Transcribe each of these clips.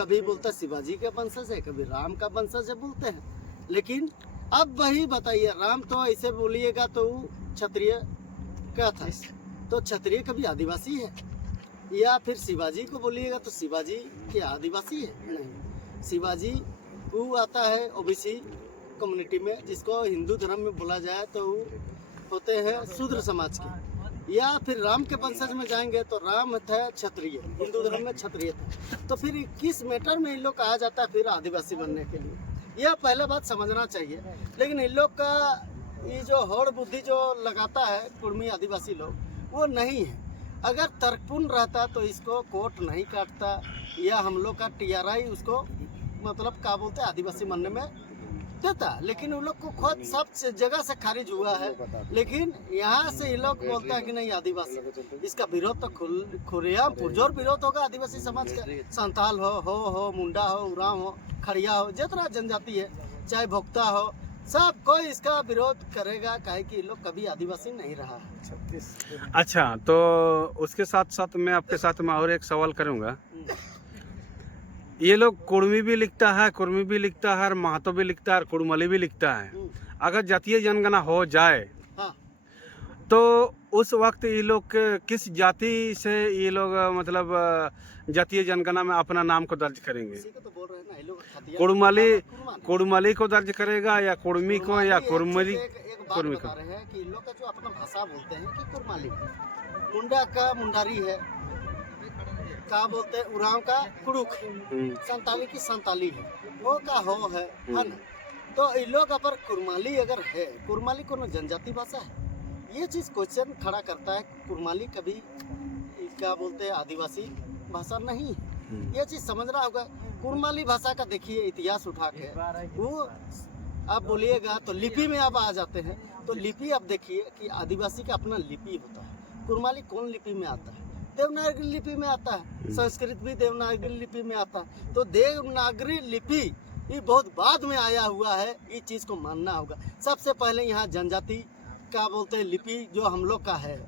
कभी बोलता शिवाजी के वंशज है, कभी राम का वंशज है बोलते हैं। लेकिन अब वही बताइए, राम तो ऐसे बोलिएगा तो क्षत्रिय क्या था, तो क्षत्रिय कभी आदिवासी है? या फिर शिवाजी को बोलिएगा तो शिवाजी क्या आदिवासी है? नहीं, शिवाजी वो आता है ओबीसी कम्युनिटी में, जिसको हिंदू धर्म में बोला जाए तो वो होते हैं शूद्र समाज के। या फिर राम के वंशज में जाएंगे तो राम था क्षत्रिय, हिंदू धर्म में क्षत्रिय था। तो फिर किस मैटर में इन लोग कहा जाता है फिर आदिवासी बनने के लिए? यह पहले बात समझना चाहिए। लेकिन इन लोग का ये जो होड़ बुद्धि जो लगाता है कुर्मी आदिवासी लोग, वो नहीं है। अगर तर्कपूर्ण रहता तो इसको कोर्ट नहीं काटता, या हम लोग का TRI उसको मतलब क्या बोलते हैं आदिवासी बनने में देता। लेकिन उन लोग को खुद सब जगह से खारिज हुआ है। लेकिन यहाँ से ये लोग बोलता है कि नहीं आदिवासी, इसका विरोध तो खुलेआम पुरजोर विरोध होगा आदिवासी समाज का। संताल हो मुंडा हो, उरांव हो, खड़िया हो, जितना जनजाति है, चाहे भोक्ता हो, सब कोई इसका विरोध करेगा, काहे कि ये लोग कभी आदिवासी नहीं रहा है। अच्छा, तो उसके साथ साथ मैं आपके साथ में और एक सवाल करूंगा। ये लोग कुर्मी भी लिखता है, कुर्मी भी लिखता है, महतो भी लिखता है, कुड़मली भी लिखता है। अगर जातीय जनगणना हो जाए हाँ। तो उस वक्त ये लोग किस जाति से ये लोग मतलब जातीय जनगणना में अपना नाम को दर्ज करेंगे? तो बोल रहे हैं ना, ये लोग कुड़मली को दर्ज करेगा, या कुर्मी को, या कुर्मी कुर्मी को? रहे हैं कि इन लोग का जो अपना भाषा बोलते हैं कि कुर्माली, मुंडा का मुंडारी है, क्या बोलते हैं उरांव का कुड़ुक, संताली की संताली है, वो का हो है ना। तो इन लोग अगर कुर्माली अगर है, कुर्माली कोनो जनजाति भाषा है? ये चीज़ क्वेश्चन खड़ा करता है। कुर्माली कभी क्या बोलते हैं आदिवासी भाषा नहीं है, ये चीज़ समझना होगा। कुर्माली भाषा का देखिए इतिहास उठा के वो आप बोलिएगा तो लिपि में आप आ जाते हैं, तो लिपि आप देखिए कि आदिवासी का अपना लिपि होता है। कुर्माली कौन लिपि में आता है? देवनागरी लिपि में आता है। संस्कृत भी देवनागरी लिपि में आता है। तो देवनागरी लिपि ये बहुत बाद में आया हुआ है, इस चीज़ को मानना होगा। सबसे पहले यहाँ जनजाति क्या बोलते हैं लिपि जो हम लोग का है,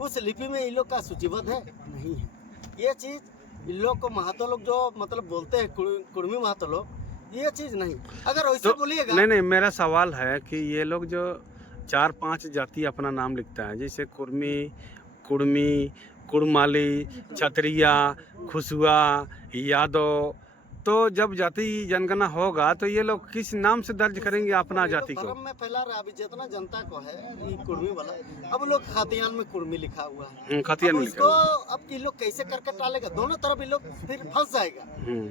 उस लिपि में इन लोग का सूचीबद्ध है नहीं है। ये चीज़ इन लोग को महतो लोग जो मतलब बोलते हैं कुर्मी महतो लोग, ये चीज़ नहीं। अगर वैसे तो बोलिएगा नहीं, मेरा सवाल है कि ये लोग जो 4-5 जाति अपना नाम लिखता है, जैसे कुर्मी, कुड़मी, कुड़माली, क्षत्रिया, खुसुआ, यादव, तो जब जाति जनगणना होगा तो ये लोग किस नाम से दर्ज करेंगे अपना जाति को? भ्रम में फैला रहा अभी जितना जनता को है ये कुर्मी वाला। अब लोग खातियान में कुर्मी लिखा हुआ है, खातियान में इसको अब कि लोग कैसे करके टालेगा? दोनों तरफ ये लोग फिर फंस जाएगा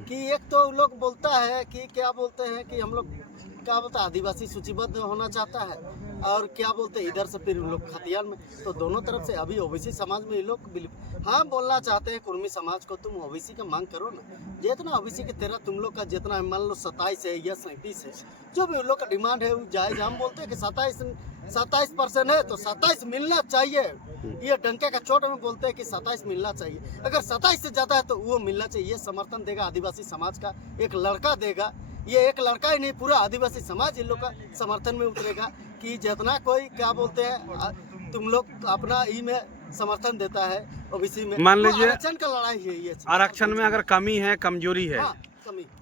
कि एक तो लोग बोलता है कि क्या बोलते हैं कि हम लोग क्या बोलते हैं आदिवासी सूचीबद्ध होना चाहता है, और क्या बोलते हैं इधर से फिर लोग खतियान में। तो दोनों तरफ से अभी ओबीसी समाज में ये लोग हाँ बोलना चाहते हैं कुर्मी समाज को, तुम ओबीसी का मांग करो ना, जितना ओबीसी के तेरा तुम लोग का जितना मान लो 27 है या 37 है, जो भी उन लोग का डिमांड है वो जायज। हम बोलते हैं कि 27% है तो 27 मिलना चाहिए। ये डंके का चोट में बोलते हैं कि 27 मिलना चाहिए। अगर 27 से ज़्यादा है तो वो मिलना चाहिए। ये समर्थन देगा आदिवासी समाज का एक लड़का देगा। ये एक लड़का ही नहीं, पूरा आदिवासी समाज इन लोग का समर्थन में उतरेगा कि जितना कोई क्या बोलते हैं तुम लोग अपना ई में समर्थन देता है ओबीसी में। मान लीजिए आरक्षण का लड़ाई है ये। आरक्षण में अगर कमी है, कमजोरी है,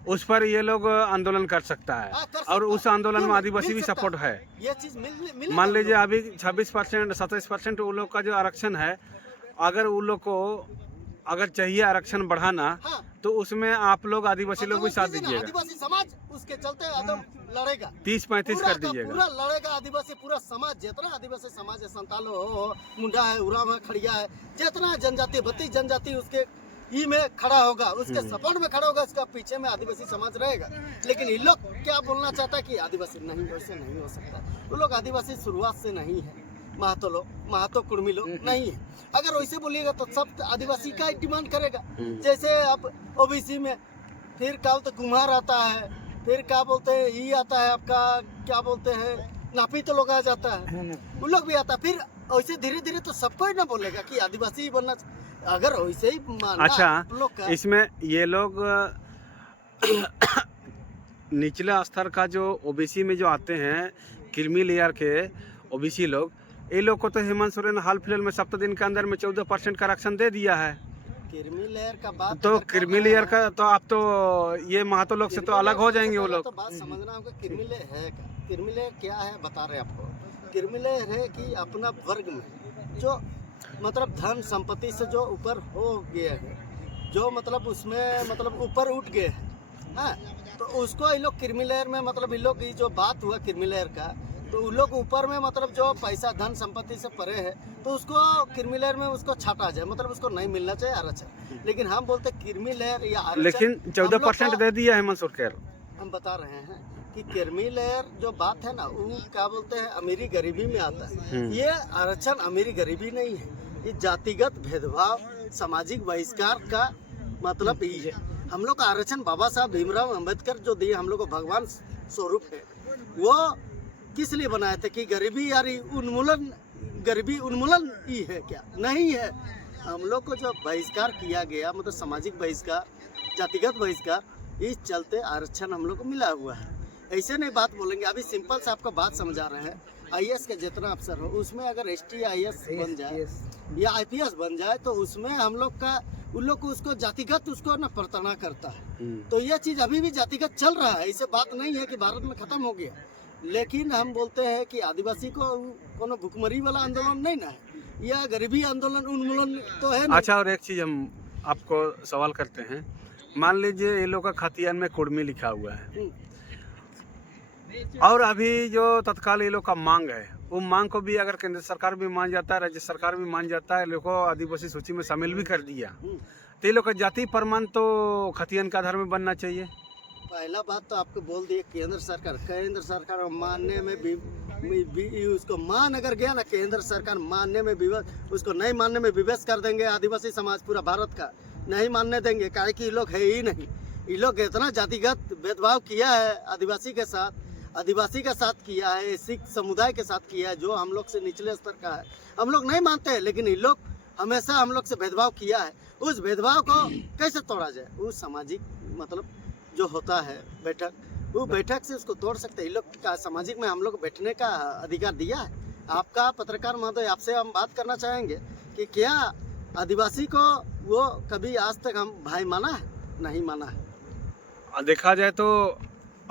उस पर ये लोग आंदोलन कर सकता है, और उस आंदोलन में आदिवासी भी सपोर्ट है। ये चीज मान लीजिए अभी 26%, 27% उन लोग का जो आरक्षण है, अगर उन लोग को अगर चाहिए आरक्षण बढ़ाना, तो उसमें आप लोग आदिवासी लोग भी साथ दीजिएगा। आदिवासी समाज उसके चलते एकदम लड़ेगा, 30-35 कर दीजिएगा, पूरा लड़ेगा आदिवासी पूरा समाज। जितना आदिवासी समाज है, संतालो हो, मुंडा है, उरांव है, खड़िया है, जितना जनजाति 32 जनजाति उसके ई में खड़ा होगा, उसके सपोर्ट में खड़ा होगा, उसका पीछे में आदिवासी समाज रहेगा। लेकिन ये लोग क्या बोलना चाहता है कि आदिवासी नहीं, वैसे नहीं हो सकता। वो लोग आदिवासी शुरुआत से नहीं है, महतो लोग, महतो कुर्मी लोग नहीं है। अगर वैसे बोलिएगा तो सब आदिवासी का ही डिमांड करेगा। जैसे अब ओबीसी में फिर क्या बोलते कुम्हार आता है, फिर क्या बोलते हैं ये आता है आपका क्या बोलते हैं नापी तो लोग आ जाता है, उन लोग भी आता है। फिर वैसे धीरे धीरे तो सबको ही ना बोलेगा कि आदिवासी बनना। अगर वैसे ही मानना अच्छा, इसमें ये लोग निचला स्तर का जो ओबीसी में जो आते हैं, क्रीमी लेयर के ओबीसी लोग, ये लोग को तो हेमंत सोरेन हाल फिलहाल में 7 दिन के अंदर में 14% का आरक्षण दे दिया है। क्रीमी लेयर का बात तो अगर कर क्रीमी रहे लेयर हैं, का तो आप तो ये महतो लोग से तो क्रीमी अलग लेयर हो सबसे जाएंगे वो पहले लोग। तो बात समझना होगा क्रीमी लेयर है क्या। क्रीमी लेयर क्या है बता रहे हैं आपको। क्रीमी लेयर है कि अपना वर्ग में जो मतलब धन संपत्ति से जो ऊपर हो गए हैं, जो मतलब उसमें मतलब ऊपर उठ गए हैं, हाँ, तो उसको ये लोग क्रीमी लेयर में मतलब ये लोग की जो बात हुआ क्रीमी लेयर का, तो उन लोग ऊपर में मतलब जो पैसा धन संपत्ति से परे है तो उसको क्रीमी लेयर में उसको छाटा जाए, मतलब उसको नहीं मिलना चाहिए आरक्षण। लेकिन हम बोलते क्रीमी लेयर या आरक्षण, लेकिन हम 14% लोग दे दिया हेमंत सोरेन। हम बता रहे हैं कि क्रीमी लेयर जो बात है ना, वो क्या बोलते हैं अमीरी गरीबी में आता है। ये आरक्षण अमीरी गरीबी नहीं है, ये जातिगत भेदभाव सामाजिक बहिष्कार का मतलब ही है। हम लोग का आरक्षण बाबा साहब भीमराव अंबेडकर जो दिए हम लोग को भगवान स्वरूप है, वो किस लिए बनाए थे कि गरीबी यारी उन्मूलन, गरीबी उन्मूलन ही है क्या, नहीं है। हम लोग को जो बहिष्कार किया गया मतलब सामाजिक बहिष्कार, जातिगत बहिष्कार, इस चलते आरक्षण हम लोग को मिला हुआ है। ऐसे नहीं बात बोलेंगे। अभी सिंपल से आपको बात समझा रहे हैं। आईएएस के जितना अफसर हो उसमें अगर एसटी आईएएस बन जाए या आईपीएस बन जाए तो उसमें हम लोग का उन लोग को उसको जातिगत उसको ना प्रताड़ना करता है। तो ये चीज़ अभी भी जातिगत चल रहा है, ऐसे बात नहीं है कि भारत में खत्म हो गया। लेकिन हम बोलते हैं कि आदिवासी को कोनो भुखमरी वाला आंदोलन नहीं ना है, या गरीबी आंदोलन उन्मूलन तो है नहीं। अच्छा, और एक चीज हम आपको सवाल करते हैं, मान लीजिए ये लोग का खतियान में कुर्मी लिखा हुआ है और अभी जो तत्काल ये लोग का मांग है, वो मांग को भी अगर केंद्र सरकार भी मान जाता है, राज्य सरकार भी मान जाता है, लोग को आदिवासी सूची में शामिल भी कर दिया, तो ये लोग का जाति प्रमाण तो खतियान के आधार में बनना चाहिए। पहला बात तो आपको बोल दिए केंद्र सरकार मानने में भी उसको मान अगर गया ना, केंद्र सरकार मानने में विवश, उसको नहीं मानने में विवश कर देंगे आदिवासी समाज पूरा भारत का, नहीं मानने देंगे। काहे कि ये लोग है ही नहीं। ये लोग इतना जातिगत भेदभाव किया है आदिवासी के साथ किया है, सिख समुदाय के साथ किया है, जो हम लोग से निचले स्तर का है। हम लोग नहीं मानते हैं, लेकिन ये लोग हमेशा हम लोग से भेदभाव किया है। उस भेदभाव को कैसे तोड़ा जाए, उस सामाजिक मतलब जो होता है बैठक, वो बैठक से उसको तोड़ सकते हैं। ये लोग का सामाजिक में हम लोग बैठने का अधिकार दिया है। आपका पत्रकार महोदय, आपसे हम बात करना चाहेंगे कि क्या आदिवासी को वो कभी आज तक हम भाई माना है? नहीं माना है। देखा जाए तो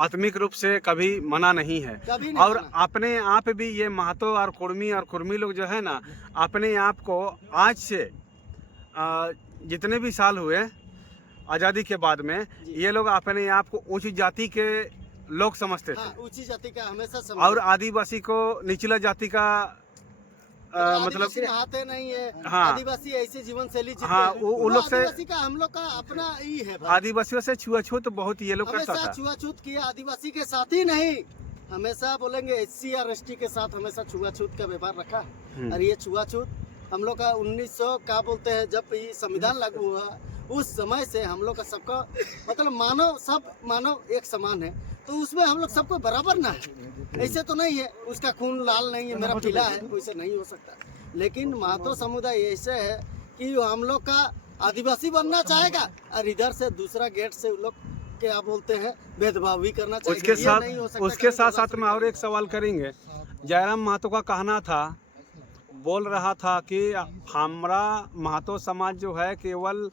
आत्मिक रूप से कभी मना नहीं है। कभी नहीं और माना। अपने आप भी ये महतो और कुर्मी लोग जो है ना, अपने आप को आज से जितने भी साल हुए आज़ादी के बाद में, ये लोग अपने आप को ऊंची जाति के लोग समझते थे। हाँ, ऊंची जाति का हमेशा और आदिवासी को निचला जाति का मतलब नहाते नहीं है। हाँ, आदिवासी ऐसे जीवन शैली जीते हाँ, हैं। वो लोग से आदिवासी का हम लोग का अपना ही है भाई। आदिवासियों से छुआछूत बहुत ये लोग करता हमेशा था। छुआछूत किया आदिवासी के साथ ही नहीं, हमेशा बोलेंगे एससी और एसटी के साथ हमेशा छुआछूत का व्यवहार रखा है। और ये छुआछूत हम लोग का 1900 क्या बोलते हैं, जब ये संविधान लागू हुआ उस समय से हम लोग का सबका मतलब मानव, सब मानव एक समान है, तो उसमें हम लोग सबको बराबर ना है। ऐसे तो नहीं है उसका खून लाल नहीं है मेरा पीला है, वैसे नहीं हो सकता। लेकिन महतो समुदाय ऐसे है कि हम लोग का आदिवासी बनना चाहेगा और इधर से दूसरा गेट से लोग क्या बोलते हैं भेदभाव भी करना चाहेगा। उसके साथ में और एक सवाल करेंगे। जयराम महतो का कहना था, बोल रहा था कि हमारा महतो समाज जो है केवल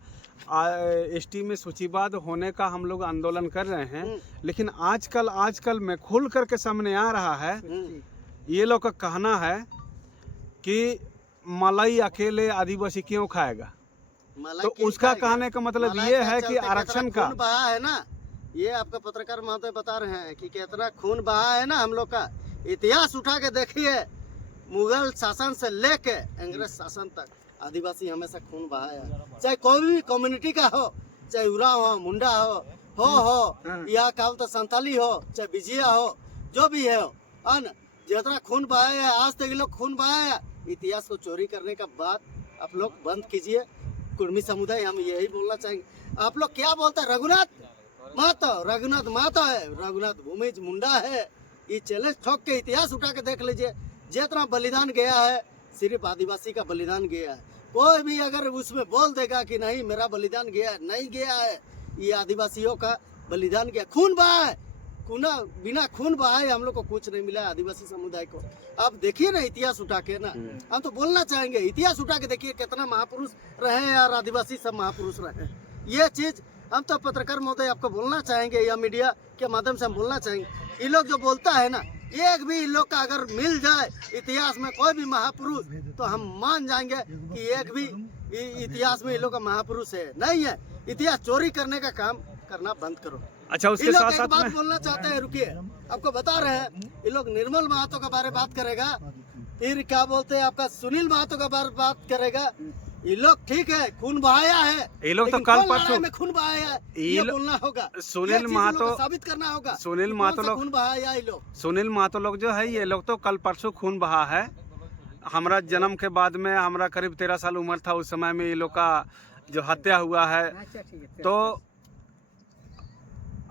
एसटी में सूचीबद्ध होने का हम लोग आंदोलन कर रहे हैं, लेकिन आजकल में खुल करके सामने आ रहा है, ये लोग का कहना है कि मलाई अकेले आदिवासी क्यों खाएगा। तो उसका कहने का मतलब ये है कि आरक्षण का बहा है ना, ये आपका पत्रकार महोदय बता रहे हैं कि कितना खून बहा है ना। हम लोग का इतिहास उठा के देखिए, मुगल शासन से लेके अंग्रेज शासन तक आदिवासी हमेशा खून बहाया, चाहे कोई भी कम्युनिटी का हो, चाहे उराव हो, मुंडा हो या क्या बोलते संताली हो, चाहे बिजिया हो, जो भी है जितना खून बहाया आज तक लोग खून बहाया। इतिहास को चोरी करने का बात आप लोग बंद कीजिए। कुर्मी समुदाय हम यही बोलना चाहेंगे। आप लोग क्या बोलते हैं, रघुनाथ महतो है, रघुनाथ भूमिज मुंडा है। ये चैलेंज ठोक के इतिहास उठा के देख लीजिए, जितना बलिदान गया है सिर्फ आदिवासी का बलिदान गया है। कोई भी अगर उसमें बोल देगा कि नहीं मेरा बलिदान गया है, नहीं गया है, ये आदिवासियों का बलिदान गया, खून बहा है। बिना खून बहाए हम लोग को कुछ नहीं मिला आदिवासी समुदाय को। आप देखिए ना इतिहास उठा के ना, हम तो बोलना चाहेंगे इतिहास उठा के देखिए कितना महापुरुष रहे यार, आदिवासी सब महापुरुष रहे। ये चीज हम तो पत्रकार महोदय आपको बोलना चाहेंगे या मीडिया के माध्यम से हम बोलना चाहेंगे, ये लोग जो बोलता है ना, एक भी इन लोग का अगर मिल जाए इतिहास में कोई भी महापुरुष तो हम मान जाएंगे कि एक भी इतिहास में इन लोग का महापुरुष है नहीं है। इतिहास चोरी करने का काम करना बंद करो। अच्छा, उसके साथ साथ बात बोलना चाहते हैं, रुकिए, आपको बता रहे हैं, ये लोग निर्मल महतो के बारे में बात करेगा, फिर क्या बोलते हैं आपका सुनील महतो के बारे में बात करेगा। ये लोग ठीक है खून बहाया है, ये लोग तो कल परसों में खून बहाया है ये बोलना होगा। सुनील महतो साबित करना होगा, सुनील महतो लोग खून बहाया ये लोग, सुनील महतो लोग जो है ये लोग तो कल परसों खून बहा है। हमारा जन्म के बाद में, हमारा करीब 13 साल उम्र था उस समय में ये लोग का जो हत्या हुआ है। तो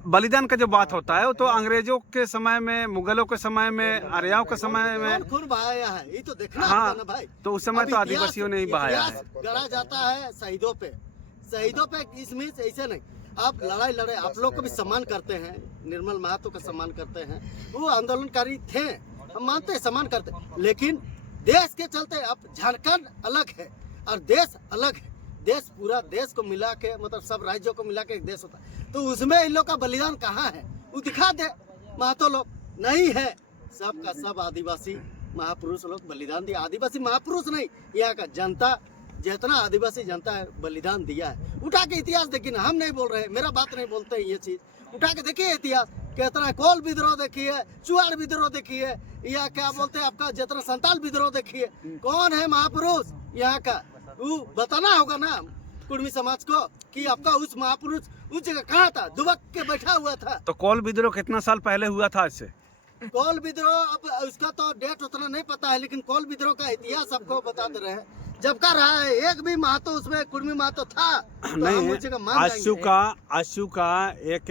बलिदान का जो बात होता है वो तो अंग्रेजों के समय में, मुगलों के समय में, आर्यों के समय में खून बहाया है, ये तो देखना हाँ, ना भाई। तो उस समय तो आदिवासियों ने ही बहाया है। गढ़ा जाता है शहीदों पे इसमें ऐसे नहीं। आप लड़ाई लड़े, आप लोग को भी सम्मान करते हैं, निर्मल महतो का सम्मान करते हैं, वो आंदोलनकारी थे, हम मानते हैं, सम्मान करते हैं, लेकिन देश के चलते अब झारखंड अलग है और देश अलग है। देश पूरा देश को मिला के, मतलब सब राज्यों को मिला के एक देश होता है, तो उसमें इन लोग का बलिदान कहाँ है वो दिखा दे। महतो लोग नहीं है, सब का सब आदिवासी महापुरुष लोग बलिदान दिया। आदिवासी महापुरुष नहीं, यहाँ का जनता, जितना आदिवासी जनता है बलिदान दिया है। उठा के इतिहास देखिए ना, हम नहीं बोल रहे, मेरा बात नहीं बोलते हैं, ये चीज उठा के देखिए इतिहास कितना। कोल विद्रोह देखिए, चुआड़ विद्रोह देखिए, या क्या बोलते हैं आपका जितना संताल विद्रोह देखिए, कौन है महापुरुष यहाँ का, वो बताना होगा ना कुर्मी समाज को कि आपका उस महापुरुष उस जगह कहाँ था, दुबक के बैठा हुआ था। तो कोल विद्रोह कितना साल पहले हुआ था इससे? कोल विद्रोह अब उसका तो डेट उतना नहीं पता है, लेकिन कोल विद्रोह का इतिहास आपको बता दे रहे हैं, जब का रहा है। एक भी महतो उसमें कुर्मी महतो था तो नहीं। आशु का एक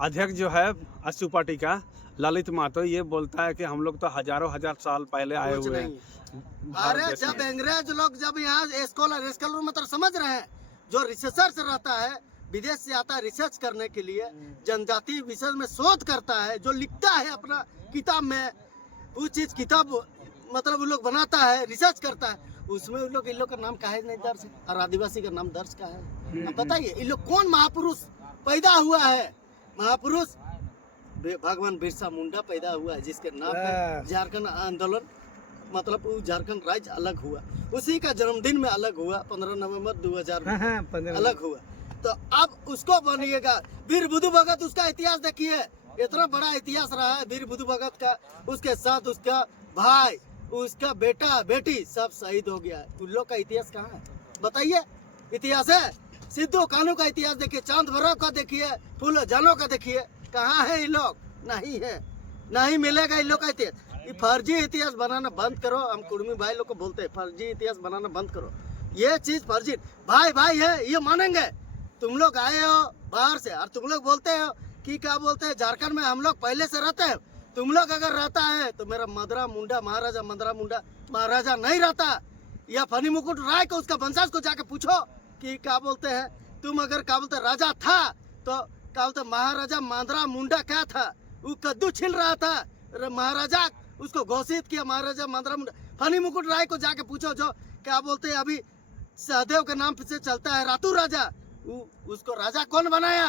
अध्यक्ष जो है आशु पार्टी का, ललित महतो, ये बोलता है कि हम लोग तो हजारों हजार साल पहले आए हुए हैं। अरे जब अंग्रेज लोग जब यहाँ स्कॉलर मतलब समझ रहे हैं, जो रिसर्चर रहता है विदेश से आता है रिसर्च करने के लिए, जनजाति विषय में शोध करता है, जो लिखता है अपना किताब में, वो चीज किताब मतलब वो लोग बनाता है, रिसर्च करता है, उसमें उन लोग का नाम काहे नहीं दर्ज है और आदिवासी का नाम दर्ज का है। अब बताइए इन लोग कौन महापुरुष पैदा हुआ है? महापुरुष भगवान बिरसा मुंडा पैदा हुआ है, जिसके नाम पे झारखंड आंदोलन, मतलब वो झारखंड राज्य अलग हुआ, उसी का जन्मदिन में अलग हुआ, 15 नवंबर 2000 में अलग हुआ। तो अब उसको बनिएगा वीर बुद्धू भगत, उसका इतिहास देखिए, इतना बड़ा इतिहास रहा है वीर बुद्धू भगत का। उसके साथ उसका भाई, उसका बेटा बेटी सब शहीद हो गया है। उन लोग का इतिहास कहाँ है बताइए? इतिहास है सिद्धू कानू का इतिहास देखिए, चांद भैरव का देखिए, फूल जानो का देखिए, कहाँ है ये लोग? नहीं है, नहीं मिलेगा इन लोग का इतिहास। ये फर्जी इतिहास बनाना बंद करो। हम कुर्मी भाई लोग को बोलते हैं फर्जी इतिहास बनाना बंद करो। ये चीज फर्जी भाई भाई है, ये मानेंगे। तुम लोग आए हो बाहर से और तुम लोग बोलते हो कि क्या बोलते हैं झारखंड में हम लोग पहले से रहते हैं। तुम लोग अगर रहता है तो मेरा मदरा मुंडा महाराजा मंदरा मुंडा महाराजा नहीं रहता, या फनी मुकुट राय को उसका वंशज को जाके पूछो कि क्या बोलते हैं, तुम अगर क्या बोलते राजा था तो क्या बोलते महाराजा मंदरा मुंडा क्या था, वो कद्दू छिल रहा था, महाराजा उसको घोषित किया महाराजा मंदरा मुंडा। फनी मुकुट राय को जाके पूछो जो क्या बोलते हैं अभी सहदेव के नाम से चलता है रातू राजा, उसको राजा कौन बनाया?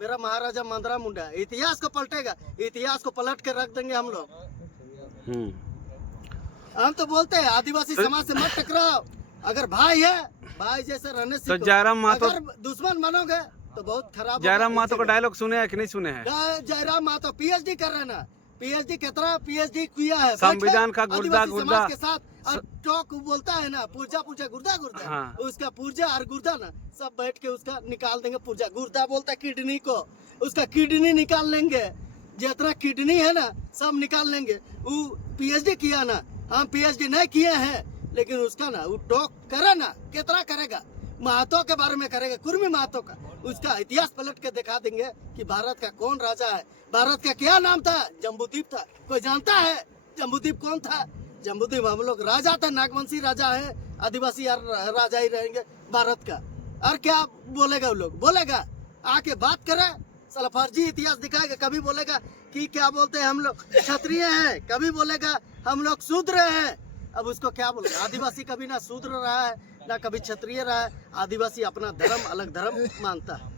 मेरा महाराजा मंदरा मुंडा। इतिहास को पलटेगा, इतिहास को पलट के रख देंगे हम लोग। हम तो बोलते हैं आदिवासी समाज से मत टकराओ। अगर भाई है भाई जैसे रहने से, तो जयराम महतो अगर दुश्मन बनोगे तो बहुत खराब। जयराम महतो का डायलॉग सुने हैं कि नहीं सुने हैं? जयराम महतो पीएचडी कर रहे हैं ना, पीएचडी कितना पीएचडी किया है संविधान का गुर्दा गुर्दा के साथ, और टॉक बोलता है ना पुर्जा पुर्जा गुर्दा गुर्दा। हाँ। उसका पुर्जा और गुर्दा ना सब बैठ के उसका निकाल देंगे। पुर्जा गुर्दा बोलता है किडनी को, उसका किडनी निकाल लेंगे, जितना किडनी है ना सब निकाल लेंगे। वो पीएचडी किया ना, हम पीएचडी नहीं किए हैं, लेकिन उसका ना वो टॉक करे ना, कितना करेगा, महतो के बारे में करेगा, कुर्मी महतो का। उसका इतिहास पलट के दिखा देंगे कि भारत का कौन राजा है, भारत का क्या नाम था, जम्बूद्वीप था। कोई जानता है जम्बूद्वीप कौन था? जम्बूद्वीप हम लोग राजा था, नागवंशी राजा है, आदिवासी राजा ही रहेंगे भारत का। और क्या बोलेगा वो लोग? बोलेगा आके बात करे साला फर्जी इतिहास दिखाएगा। कभी बोलेगा कि क्या बोलते हैं हम लोग क्षत्रिय हैं, कभी बोलेगा हम लोग शूद्र हैं। अब उसको क्या बोलेगा? आदिवासी कभी ना शूद्र रहा है ना कभी क्षत्रिय रहा है। आदिवासी अपना धर्म अलग धर्म मानता है।